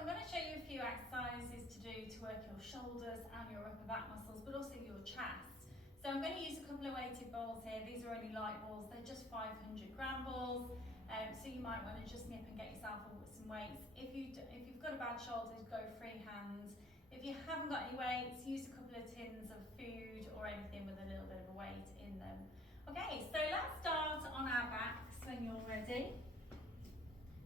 I'm going to show you a few exercises to do to work your shoulders and your upper back muscles, but also your chest. So I'm going to use a couple of weighted balls here. These are only light balls, they're just 500 gram balls. So you might want to just nip and get yourself some weights. If you've got a bad shoulder, go free hands. If you haven't got any weights, use a couple of tins of food or anything with a little bit of a weight in them. Okay, so let's start on our backs when you're ready.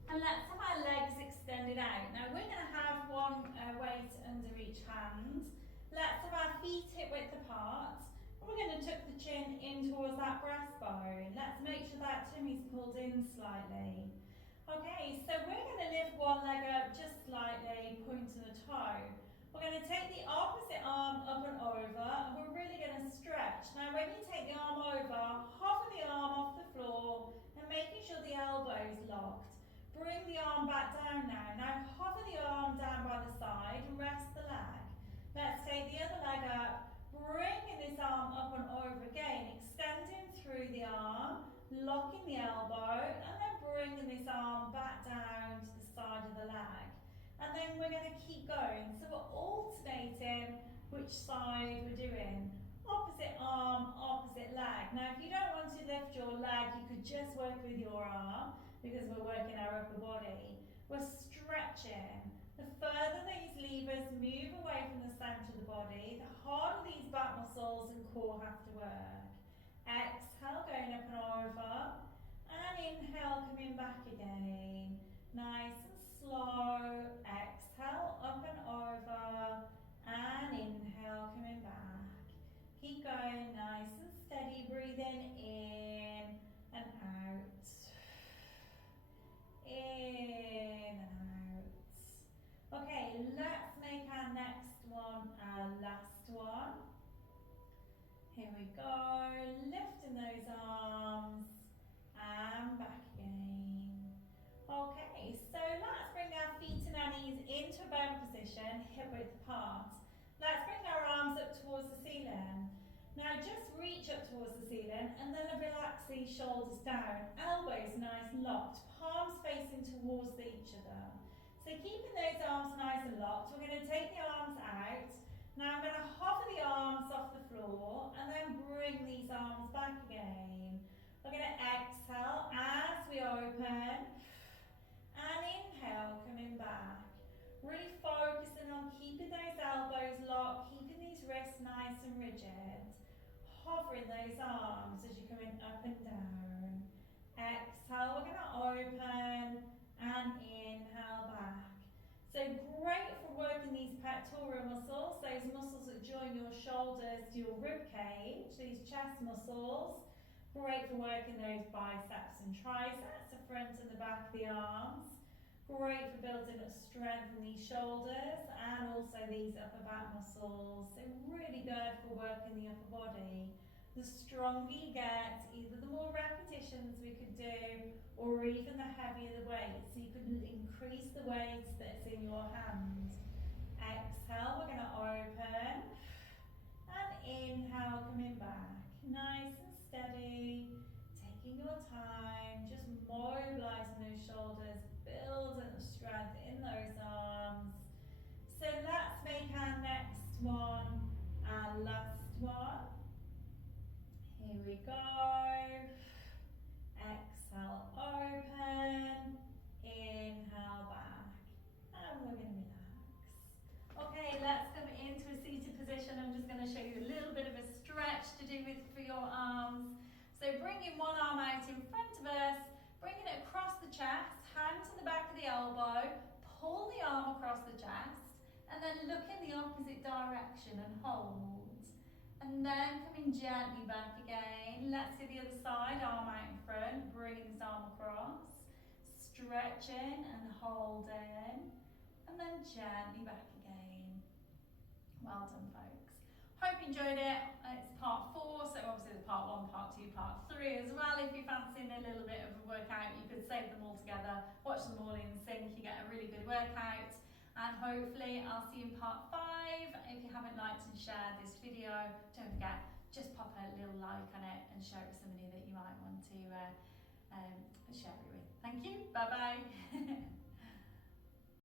And let's have our legs extended out. Now we're going to have one weight under each hand. Let's have our feet hip width apart. And we're going to tuck the chin in towards that breastbone. Let's make sure that tummy's pulled in slightly. Okay, so we're going to lift one leg up just slightly, pointing the toe. We're going to take the opposite arm up and over, and we're really going to stretch. Now when you take the arm over, hover the arm off the floor and making sure the elbow's locked. Bring the arm back down now. Now hover the arm down by the side and rest the leg. Let's take the other leg up, bringing this arm up and over again, extending through the arm, locking the elbow, and then bringing this arm back down to the side of the leg. And then we're going to keep going. So we're alternating which side we're doing. Opposite arm, opposite leg. Now if you don't want to lift your leg, you could just work with your arm because we're working our upper body. We're stretching. The further these levers move away from the centre of the body, the harder these back muscles and core have to work. Exhale, going up and over. And inhale, coming back again. Nice and slow. Exhale, up and over. And inhale, coming back. Keep going, nice and steady, breathing in and out. In and out. Okay, let's make our next one our last one. Here we go, lifting those arms and back again. Okay, so let's bring our feet and our knees into a bone position, hip width apart. Let's bring our arms up towards the ceiling. Now just reach up towards the ceiling and then relax these shoulders down. Elbows nice and locked, palms facing towards each other. So keeping those arms nice and locked, we're going to take the arms out. Now I'm going to hover the arms off the floor and then bring these arms back again. We're going to exhale as we open and inhale, coming back. Really focusing on keeping those elbows locked, keeping these wrists nice and rigid. Hovering those arms as you're coming up and down. Exhale, we're going to open and inhale back. So great for working these pectoral muscles, those muscles that join your shoulders to your rib cage, these chest muscles. Great for working those biceps and triceps, the front and the back of the arms. Great for building up strength in these shoulders and also these upper back muscles. So really good for working the upper body. The stronger you get, either the more repetitions we could do or even the heavier the weight. So you could increase the weight that's in your hand. Exhale, we're going to open and inhale, coming back. Nice and steady. Taking your time, just mobilising those shoulders, building the strength in those arms. So let's make our next one our last one. Here we go. Exhale, open. Inhale back. And we're going to relax. Okay, let's come into a seated position. I'm just going to show you a little bit of a stretch to do for your arms. So bringing one arm out in front of us, bringing it across the chest, hand to the back of the elbow, pull the arm across the chest, and then look in the opposite direction and hold. And then coming gently back again. Let's do the other side, arm out in front, bringing this arm across, stretching and holding, and then gently back again. Well done, folks. Hope you enjoyed it. It's part 4, so obviously there's part 1, part 2, part 3 as well. If you're fancying a little bit of a workout, you could save them all together, watch them all in sync, you get a really good workout. And hopefully I'll see you in part 5. If you haven't liked and shared this video, don't forget, just pop a little like on it and share it with somebody that you might want to share it with. Thank you, bye bye.